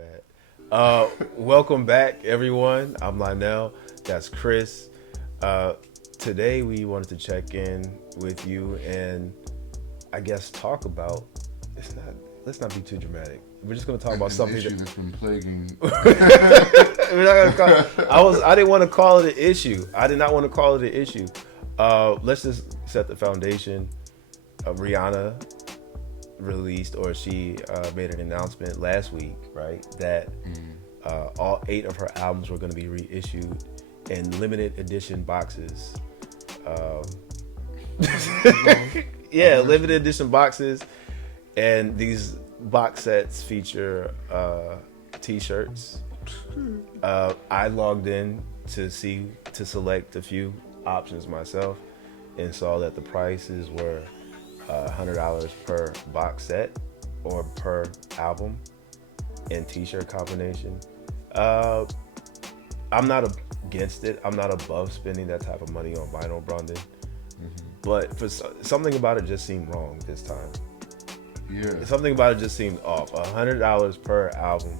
bad. Welcome back, everyone. I'm Lionel. That's Kris. Today we wanted to check in with you and I guess talk about. Let's not be too dramatic. We're just going to talk about something that's been plaguing. We're not gonna I didn't want to call it an issue. I did not want to call it an issue. Let's just set the foundation. Rihanna released, or she made an announcement last week, right, that all 8 of her albums were going to be reissued in limited edition boxes. Limited edition boxes, and these box sets feature t-shirts. I logged in to select a few options myself, and saw that the prices were $100 per box set or per album and t-shirt combination. I'm not against it. I'm not above spending that type of money on vinyl, Brandon. But for something about it just seemed wrong this time. Yeah. Something about it just seemed off. $100 per album.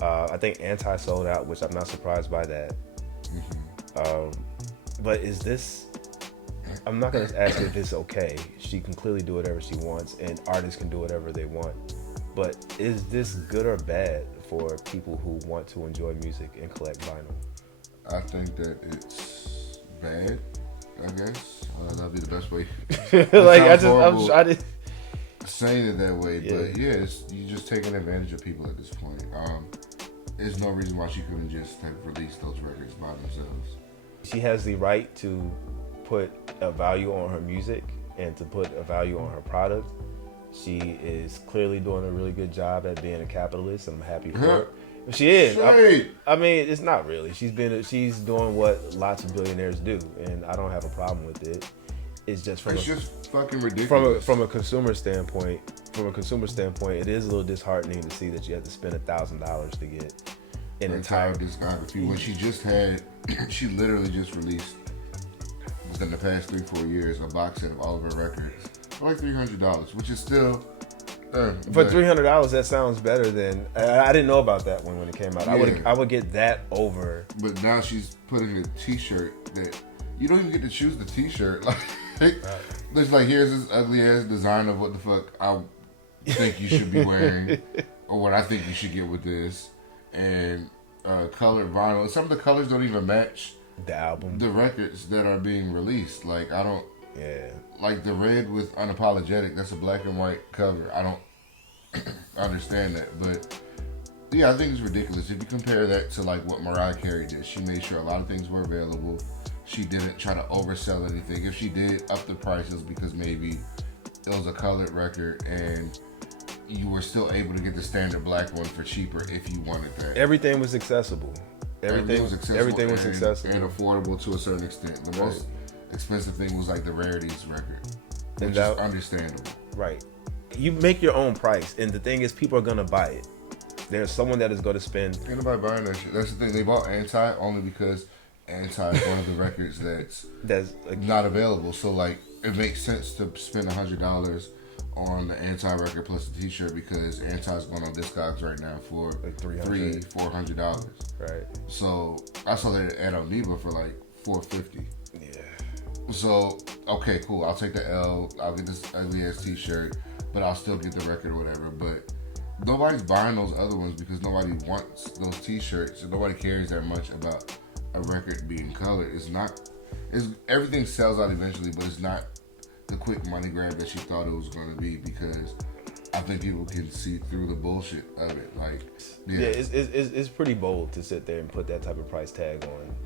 I think Anti sold out, which I'm not surprised by that. But is this... I'm not going to ask if it's okay. She can clearly do whatever she wants, and artists can do whatever they want. But is this good or bad for people who want to enjoy music and collect vinyl? I think that it's bad, I guess. That'd be the best way. I did saying it that way, but you're just taking advantage of people at this point. There's no reason why she couldn't just have released those records by themselves. She has the right to put a value on her music and to put a value on her product. She is clearly doing a really good job at being a capitalist, and I'm happy for her. She is. I mean, it's not really. She's doing what lots of billionaires do, and I don't have a problem with it. It's just fucking ridiculous. From a consumer standpoint. It is a little disheartening to see that you have to spend $1,000 to get an entire discography. When she literally just released within the past 3-4 years a box set of all of her records for like $300, which is still for $300. That sounds better than I didn't know about that one when it came out. Yeah. I would get that over. But now she's putting a T-shirt that you don't even get to choose the T-shirt. It's like, here's this ugly ass design of what the fuck I think you should be wearing, or what I think you should get with this, and colored vinyl. Some of the colors don't even match the album, the records that are being released. Like, I don't. Yeah. Like the red with Unapologetic. That's a black and white cover. I don't understand that, but yeah, I think it's ridiculous. If you compare that to like what Mariah Carey did, she made sure a lot of things were available. She didn't try to oversell anything. If she did up the prices because maybe it was a colored record and you were still able to get the standard black one for cheaper if you wanted that. Everything was accessible. Everything was accessible and affordable to a certain extent. The most expensive thing was like the Rarities record, which is understandable. Right. You make your own price, and the thing is, people are gonna buy it. There's someone that is going to spend. Ain't nobody buying that shit. That's the thing. They bought Anti only because Anti is one of the records that's not available. So like, it makes sense to spend $100 on the Anti record plus the T-shirt because Anti's going on Discogs right now for like $400. Right. So I saw that at Amoeba for like $450. Yeah. So okay, cool. I'll take the L. I'll get this ugly ass T-shirt, but I'll still get the record or whatever. But nobody's buying those other ones because nobody wants those T-shirts, and nobody cares that much about a record being colored. Everything sells out eventually, but it's not the quick money grab that she thought it was going to be, because I think people can see through the bullshit of it. Like, it's pretty bold to sit there and put that type of price tag on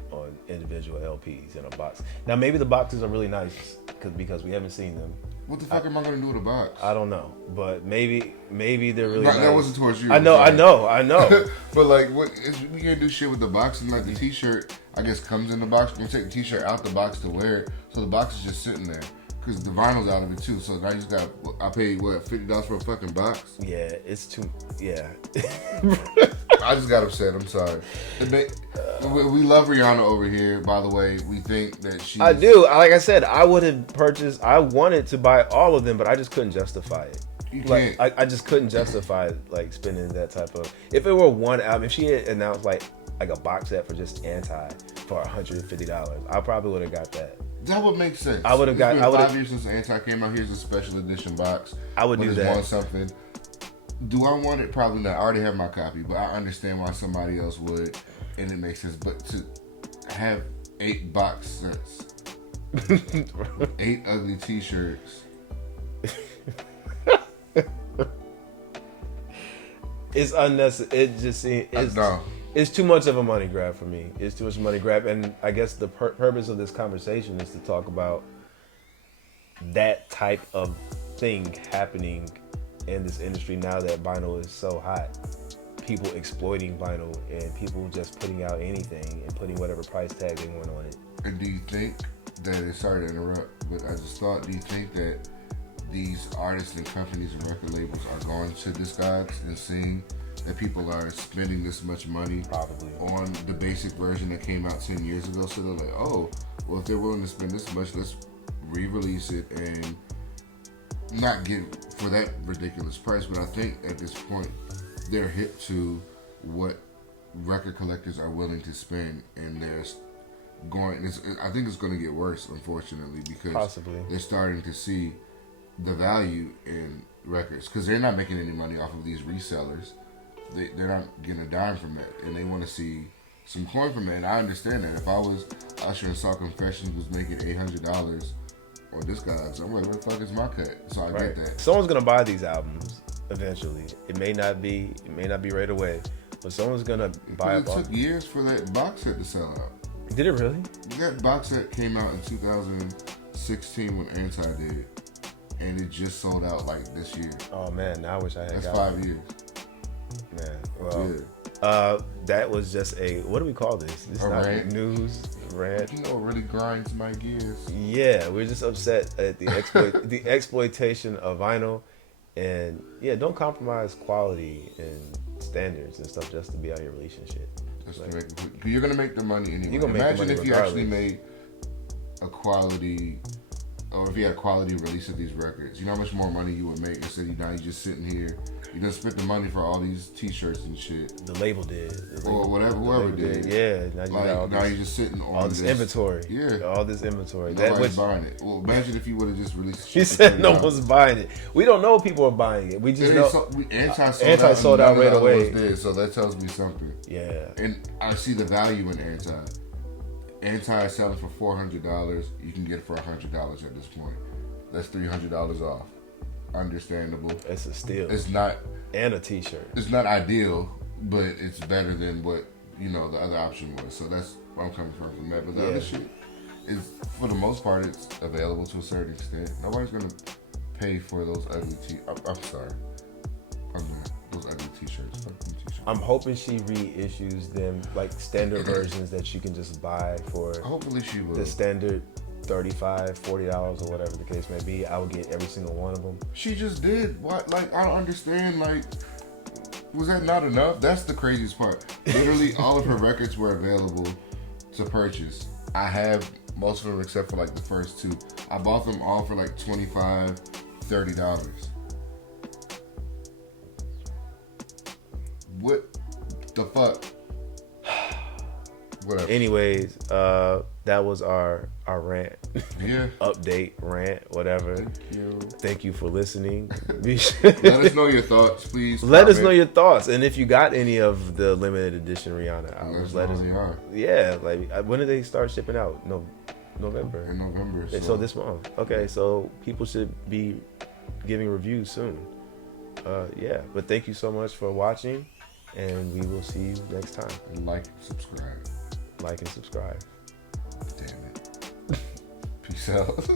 individual LPs in a box. Now maybe the boxes are really nice because we haven't seen them. What the fuck am I going to do with a box? I don't know, but maybe they're really nice. That wasn't towards you. I know. But like, we can't do shit with the box, and like the T-shirt, I guess, comes in the box. We're gonna take the T-shirt out the box to wear it, so the box is just sitting there because the vinyl's out of it too. So now you just got. I paid $50 for a fucking box. Yeah, it's too. Yeah. I just got upset. I'm sorry. We love Rihanna over here. By the way, we think that she. I do. Like I said, I would have purchased. I wanted to buy all of them, but I just couldn't justify it. You like can't. I just couldn't justify like spending that type of. If it were one album, if she had announced like a box set for just Anti for $150, I probably would have got that. That would make sense. I would have got. It's I been would 5 years since Anti came out. Here's a special edition box. I would do that. Want something. Do I want it? Probably not. I already have my copy, but I understand why somebody else would, and it makes sense. But to have 8 box sets, 8 ugly T-shirts. It's unnecessary. It just seems it's too much of a money grab for me. It's too much money grab, and I guess the purpose of this conversation is to talk about that type of thing happening in this industry now that vinyl is so hot. People exploiting vinyl and people just putting out anything and putting whatever price tag they want on it. And do you think that sorry to interrupt, but I just thought, do you think that these artists and companies and record labels are going to Discogs and seeing that people are spending this much money probably on the basic version that came out 10 years ago? So they're like, oh, well, if they're willing to spend this much, let's re-release it and not get for that ridiculous price. But I think at this point, they're hip to what record collectors are willing to spend, and they're going. I think it's going to get worse, unfortunately, because possibly they're starting to see the value in records because they're not making any money off of these resellers. They're not getting a dime from it, and they want to see some coin from it. And I understand that. If I was Usher and Saw Confessions was making $800 on Discogs, I'm like, where the fuck is my cut? So I get that. Someone's gonna buy these albums eventually. It may not be right away, but someone's gonna buy it. It took years for that box set to sell out. Did it really? That box set came out in 2016 when Anti did, and it just sold out like this year. Oh man, now I wish I had. That's 5 years. Man, well, that was just a, what do we call this? It's not rant. News rant. You know what really grinds my gears? Yeah, we're just upset at the the exploitation of vinyl, and yeah, don't compromise quality and standards and stuff just to be out your relationship. Just like, to make it quick. You're gonna make the money anyway. You're gonna make Imagine the money if regardless. you actually made a quality, or if you had a quality release of these records. You know how much more money you would make instead of now you just sitting here. You done spent the money for all these T-shirts and shit. The label did. Or whatever, whoever did. Yeah. Now you're just sitting on all this inventory. Yeah. All this inventory. Nobody's buying it. Well, imagine if you would have just released He said no one's buying it. We don't know if people are buying it. We just know. Anti sold out right away. Did, so that tells me something. Yeah. And I see the value in Anti. Anti is selling for $400. You can get it for $100 at this point. That's $300 off. Understandable. It's a steal. It's not, and a T-shirt. It's not ideal, but it's better than what the other option was. So that's where I'm coming from that. But the other shit is, for the most part, it's available to a certain extent. Nobody's gonna pay for those ugly I'm sorry. Those ugly T-shirts. I'm hoping she reissues them like standard versions that you can just buy for. Hopefully she will. The standard $35, $40 or whatever the case may be. I would get every single one of them. She just did. What? Like, I don't understand. Like, was that not enough? That's the craziest part. Literally, all of her records were available to purchase. I have most of them except for like the first 2. I bought them all for like $25, $30. What the fuck? Whatever. Anyways, that was our rant. Yeah. Update, rant, whatever. Thank you for listening. Let us know your thoughts, please. Let us know your thoughts, and if you got any of the limited edition Rihanna albums, let us know. Yeah, like when did they start shipping out? November. In November. So this month. Okay, so people should be giving reviews soon. Yeah, but thank you so much for watching, and we will see you next time. Like and subscribe. Damn it. Peace out.